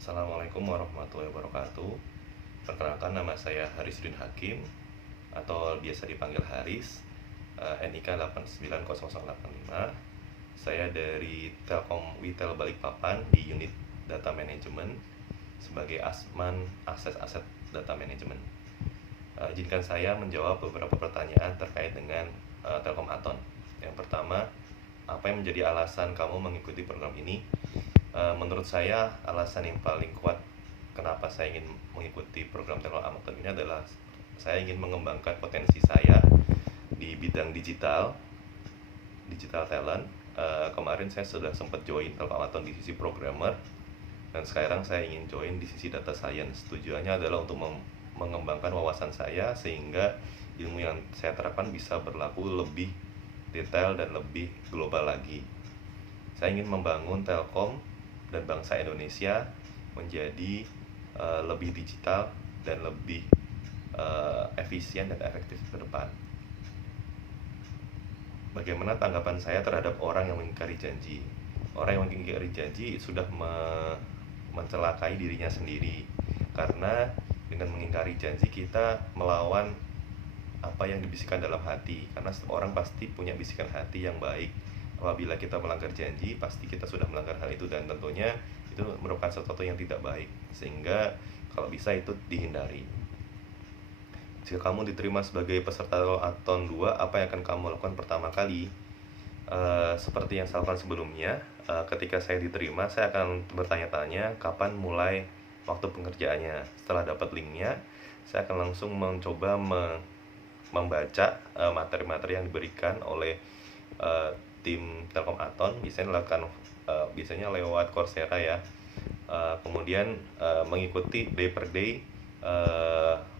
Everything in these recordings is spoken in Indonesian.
Assalamualaikum warahmatullahi wabarakatuh. Perkenalkan, nama saya Harisudin Hakim atau biasa dipanggil Haris, NIK 89085. Saya dari Telkom Witel Balikpapan di unit Data Management sebagai Asman Akses Aset Data Management. Izinkan saya menjawab beberapa pertanyaan terkait dengan Telkom Aton. Yang pertama, apa yang menjadi alasan kamu mengikuti program ini? Menurut saya, alasan yang paling kuat kenapa saya ingin mengikuti program Telkom Aton ini adalah saya ingin mengembangkan potensi saya di bidang digital talent. Kemarin saya sudah sempat join Telkom Aton di sisi programmer, dan sekarang saya ingin join di sisi data science. Tujuannya adalah untuk mengembangkan wawasan saya sehingga ilmu yang saya terapkan bisa berlaku lebih detail dan lebih global lagi. Saya ingin membangun Telkom dan bangsa Indonesia menjadi lebih digital dan lebih efisien dan efektif ke depan. Bagaimana tanggapan saya terhadap orang yang mengingkari janji? Orang yang mengingkari janji sudah mencelakai dirinya sendiri, karena dengan mengingkari janji kita melawan apa yang dibisikkan dalam hati, karena setiap orang pasti punya bisikan hati yang baik. Apabila kita melanggar janji, pasti kita sudah melanggar hal itu, dan tentunya itu merupakan sesuatu yang tidak baik, sehingga kalau bisa itu dihindari. Jika kamu diterima sebagai peserta Aton 2, apa yang akan kamu lakukan pertama kali? Seperti yang saya lakukan sebelumnya, ketika saya diterima, saya akan bertanya-tanya kapan mulai waktu pengerjaannya. Setelah dapat linknya, saya akan langsung mencoba membaca materi-materi yang diberikan oleh tim Telkom Aton. Biasanya lewat Coursera ya. Kemudian mengikuti day per day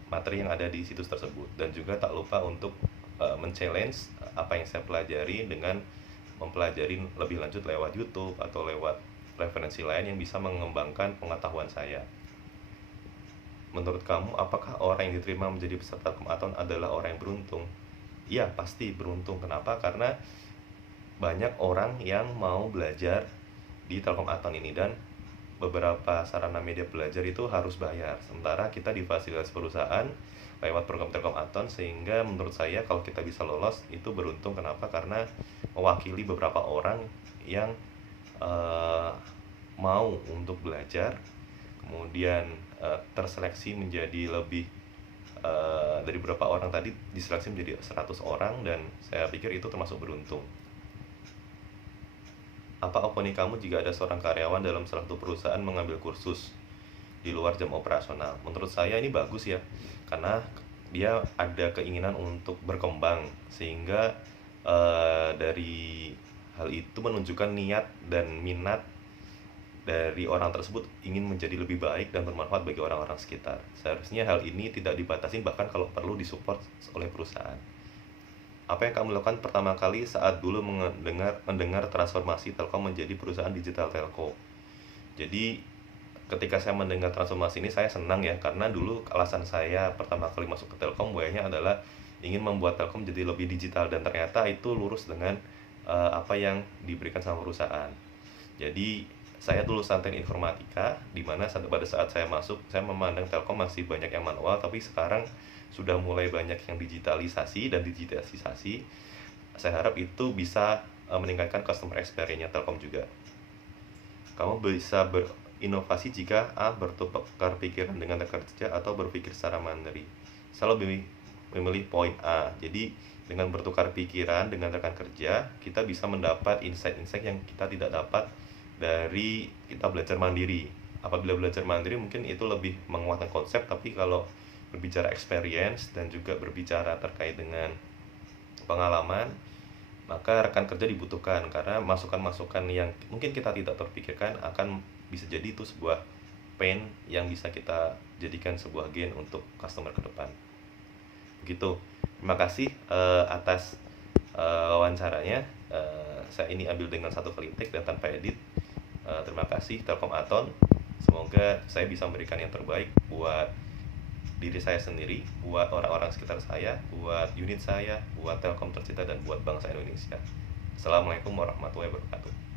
materi yang ada di situs tersebut, dan juga tak lupa untuk men-challenge apa yang saya pelajari dengan mempelajari lebih lanjut lewat YouTube atau lewat referensi lain yang bisa mengembangkan pengetahuan saya. Menurut kamu, apakah orang yang diterima menjadi peserta Telkom Aton adalah orang yang beruntung? Iya, pasti beruntung. Kenapa? Karena banyak orang yang mau belajar di Telkom Aton ini, dan beberapa sarana media belajar itu harus bayar. Sementara kita difasilitasi perusahaan lewat program Telkom Aton, sehingga menurut saya kalau kita bisa lolos itu beruntung. Kenapa? Karena mewakili beberapa orang yang mau untuk belajar, kemudian terseleksi menjadi lebih dari beberapa orang tadi diseleksi menjadi 100 orang, dan saya pikir itu termasuk beruntung. Apa opini kamu jika ada seorang karyawan dalam salah satu perusahaan mengambil kursus di luar jam operasional? Menurut saya ini bagus ya, karena dia ada keinginan untuk berkembang, sehingga dari hal itu menunjukkan niat dan minat dari orang tersebut ingin menjadi lebih baik dan bermanfaat bagi orang-orang sekitar. Seharusnya hal ini tidak dibatasi, bahkan kalau perlu disupport oleh perusahaan. Apa yang kamu lakukan pertama kali saat dulu mendengar transformasi Telkom menjadi perusahaan digital telco? Jadi ketika saya mendengar transformasi ini, saya senang ya, karena dulu alasan saya pertama kali masuk ke Telkom banyak adalah ingin membuat Telkom jadi lebih digital, dan ternyata itu lurus dengan apa yang diberikan sama perusahaan. Jadi saya dulu teknik informatika, di mana pada saat saya masuk, saya memandang Telkom masih banyak yang manual, tapi sekarang sudah mulai banyak yang digitalisasi. Saya harap itu bisa meningkatkan customer experience-nya Telkom juga. Kamu bisa berinovasi jika A. bertukar pikiran dengan rekan kerja atau berpikir secara mandiri. Saya lebih memilih poin A. Jadi dengan bertukar pikiran dengan rekan kerja, kita bisa mendapat insight-insight yang kita tidak dapat dari kita belajar mandiri. Apabila belajar mandiri mungkin itu lebih menguatkan konsep, tapi kalau berbicara experience dan juga berbicara terkait dengan pengalaman, maka rekan kerja dibutuhkan, karena masukan-masukan yang mungkin kita tidak terpikirkan akan bisa jadi itu sebuah pain yang bisa kita jadikan sebuah gain untuk customer ke depan. Begitu. Terima kasih atas wawancaranya. Saya ini ambil dengan satu kali take dan tanpa edit. Terima kasih Telkom Aton. Semoga saya bisa memberikan yang terbaik buat diri saya sendiri, buat orang-orang sekitar saya, buat unit saya, buat Telkom tercinta, dan buat bangsa Indonesia. Assalamualaikum warahmatullahi wabarakatuh.